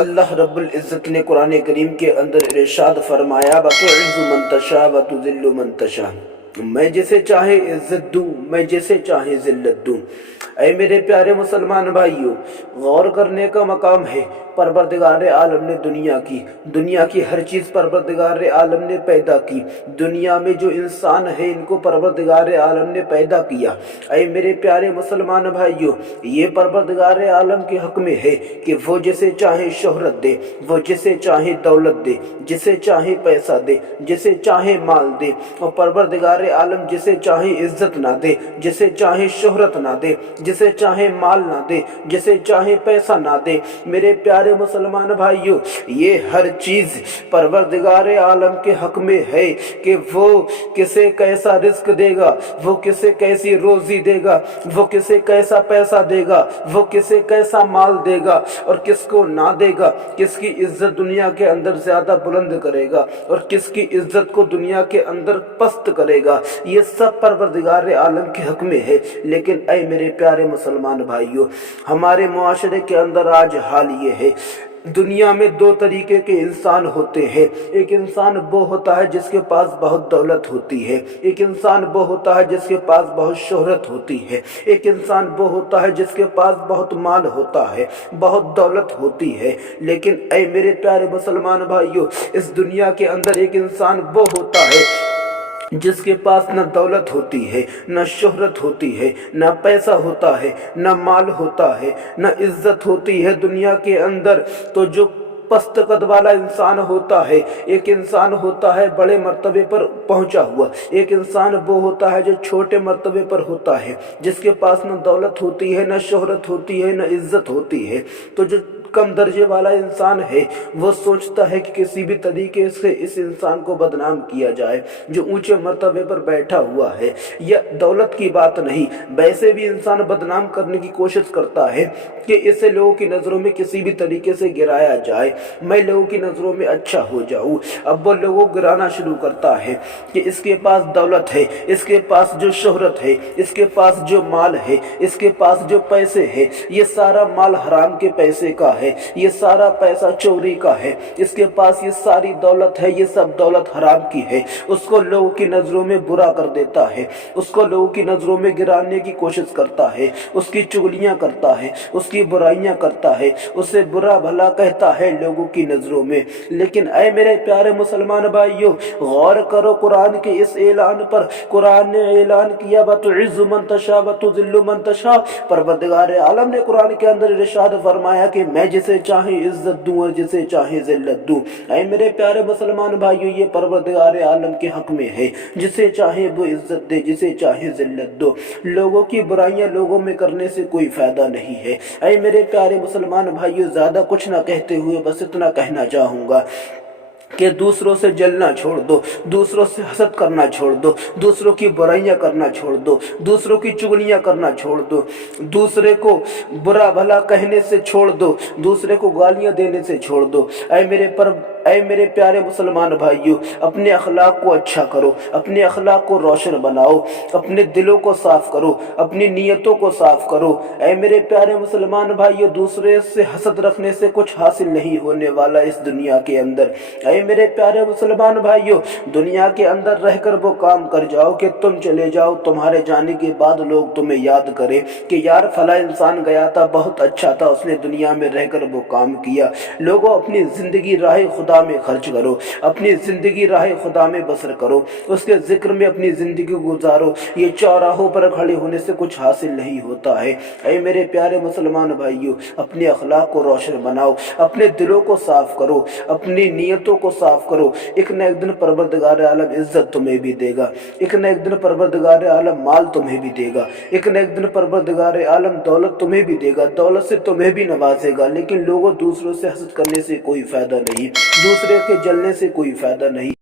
اللہ رب العزت نے قرآن کریم کے اندر ارشاد فرمایا بَتُعِزُّ مَن تَشَاءُ وَتُذِلُّ مَن تَشَاءُ، میں جسے چاہے عزت دوں، میں جسے چاہے ذلت دوں۔ اے میرے پیارے مسلمان بھائیوں، غور کرنے کا مقام ہے۔ پروردگار عالم نے دنیا کی ہر چیز پروردگار عالم نے پیدا کی۔ دنیا میں جو انسان ہے ان کو پروردگار عالم نے پیدا کیا۔ اے میرے پیارے مسلمان بھائیوں، یہ پروردگار عالم کے حق میں ہے کہ وہ جسے چاہے شہرت دے، وہ جسے چاہے دولت دے، جسے چاہے پیسہ دے، جسے چاہے مال دے، اور پروردگار عالم جسے چاہے عزت نہ دے، جسے چاہے شہرت نہ دے، جسے چاہے مال نہ دے، جسے چاہے پیسہ نہ دے۔ میرے پیارے مسلمان بھائیوں، یہ ہر چیز پروردگار عالم کے حق میں ہے کہ وہ کسے کیسا رزق دے گا، وہ کسے کیسی روزی دے گا، وہ کسے کیسا پیسہ دے گا، وہ کسے کیسا مال دے گا اور کس کو نہ دے گا، کس کی عزت دنیا کے اندر زیادہ بلند کرے گا اور کس کی عزت کو دنیا کے اندر پست کرے گا، یہ سب پروردگار عالم کے حق میں ہے۔ لیکن اے میرے پیارے مسلمان بھائیوں، ہمارے معاشرے کے اندر آج حال یہ ہے، دنیا میں دو طریقے کے انسان ہوتے ہیں۔ ایک انسان وہ ہوتا ہے جس کے پاس بہت دولت ہوتی ہے، ایک انسان وہ ہوتا ہے جس کے پاس بہت شہرت ہوتی ہے، ایک انسان وہ ہوتا ہے جس کے پاس بہت مال ہوتا ہے، بہت دولت ہوتی ہے۔ لیکن اے میرے پیارے مسلمان بھائیوں، اس دنیا کے اندر ایک انسان وہ ہوتا ہے جس کے پاس نہ دولت ہوتی ہے، نہ شہرت ہوتی ہے، نہ پیسہ ہوتا ہے، نہ مال ہوتا ہے، نہ عزت ہوتی ہے دنیا کے اندر۔ تو جو پست قد والا انسان ہوتا ہے، ایک انسان ہوتا ہے بڑے مرتبے پر پہنچا ہوا، ایک انسان وہ ہوتا ہے جو چھوٹے مرتبے پر ہوتا ہے، جس کے پاس نہ دولت ہوتی ہے، نہ شہرت ہوتی ہے، نہ عزت ہوتی ہے۔ تو جو کم درجے والا انسان ہے وہ سوچتا ہے کہ کسی بھی طریقے سے اس انسان کو بدنام کیا جائے جو اونچے مرتبے پر بیٹھا ہوا ہے۔ یہ دولت کی بات نہیں، ویسے بھی انسان بدنام کرنے کی کوشش کرتا ہے کہ اسے لوگوں کی نظروں میں کسی بھی طریقے سے گرایا جائے، میں لوگوں کی نظروں میں اچھا ہو جاؤں۔ اب وہ لوگوں کو گرانا شروع کرتا ہے کہ اس کے پاس دولت ہے، اس کے پاس جو شہرت ہے، اس کے پاس جو مال ہے، اس کے پاس جو پیسے ہے، یہ سارا مال حرام کے پیسے کا ہے، یہ سارا پیسہ چوری کا ہے، اس کے پاس یہ ساری دولت ہے، یہ سب دولت حرام کی ہے۔ اس کو لوگوں کی نظروں میں برا کر دیتا ہے، اس کو لوگوں کی نظروں میں گرانے کی کوشش کرتا ہے، اس کی چغلیاں کرتا ہے، اس کی برائیاں کرتا ہے، اسے برا بھلا کہتا ہے لوگوں کی نظروں میں۔ لیکن اے میرے پیارے مسلمان بھائیوں، غور کرو قرآن کے اس اعلان پر۔ قرآن نے اعلان کیا بَتُعِزُّ مَن تَشَاءُ وَتُذِلُّ مَن تَشَاءُ۔ پروردگار عالم نے قرآن کے اندر ارشاد فرمایا کہ میں جسے چاہے عزت دوں اور جسے چاہے ذلت دوں۔ اے میرے پیارے مسلمان بھائیوں، یہ پروردگار عالم کے حق میں ہے، جسے چاہے وہ عزت دے، جسے چاہے ذلت دو۔ لوگوں کی برائیاں لوگوں میں کرنے سے کوئی فائدہ نہیں ہے۔ اے میرے پیارے مسلمان بھائیوں، زیادہ کچھ نہ کہتے ہوئے بس اتنا کہنا چاہوں گا کہ دوسروں سے جلنا چھوڑ دو، دوسروں سے حسد کرنا چھوڑ دو، دوسروں کی برائیاں کرنا چھوڑ دو، دوسروں کی چغلیاں کرنا چھوڑ دو، دوسرے کو برا بھلا کہنے سے چھوڑ دو، دوسرے کو گالیاں دینے سے چھوڑ دو۔ اے میرے پیارے مسلمان بھائیوں، اپنے اخلاق کو اچھا کرو، اپنے اخلاق کو روشن بناؤ، اپنے دلوں کو صاف کرو، اپنی نیتوں کو صاف کرو۔ اے میرے پیارے مسلمان بھائیوں، دوسرے سے حسد رکھنے سے کچھ حاصل نہیں ہونے والا اس دنیا کے اندر۔ اے میرے پیارے مسلمان بھائیوں، دنیا کے اندر رہ کر وہ کام کر جاؤ کہ تم چلے جاؤ، تمہارے جانے کے بعد لوگ تمہیں یاد کریں کہ یار فلاں انسان گیا تھا، بہت اچھا تھا، اس نے دنیا میں رہ کر وہ کام کیا۔ لوگوں، اپنی زندگی راہ خدا میں خرچ کرو، اپنی زندگی راہ خدا میں بسر کرو، اس کے ذکر میں اپنی زندگی گزارو۔ یہ چوراہوں پر کھڑے ہونے سے کچھ حاصل نہیں ہوتا ہے۔ اے میرے پیارے مسلمان بھائیوں، اپنے اخلاق کو روشن بناؤ، اپنے دلوں کو صاف کرو، اپنی نیتوں کو صاف کرو۔ ایک نہ ایک دن پروردگار عالم عزت تمہیں بھی دے گا، ایک نہ ایک دن پروردگار عالم مال تمہیں بھی دے گا، ایک نہ ایک دن پروردگار عالم دولت تمہیں بھی دے گا، دولت سے تمہیں بھی نوازے گا۔ لیکن لوگوں، دوسروں سے حسد کرنے سے کوئی فائدہ نہیں، دوسرے کے جلنے سے کوئی فائدہ نہیں۔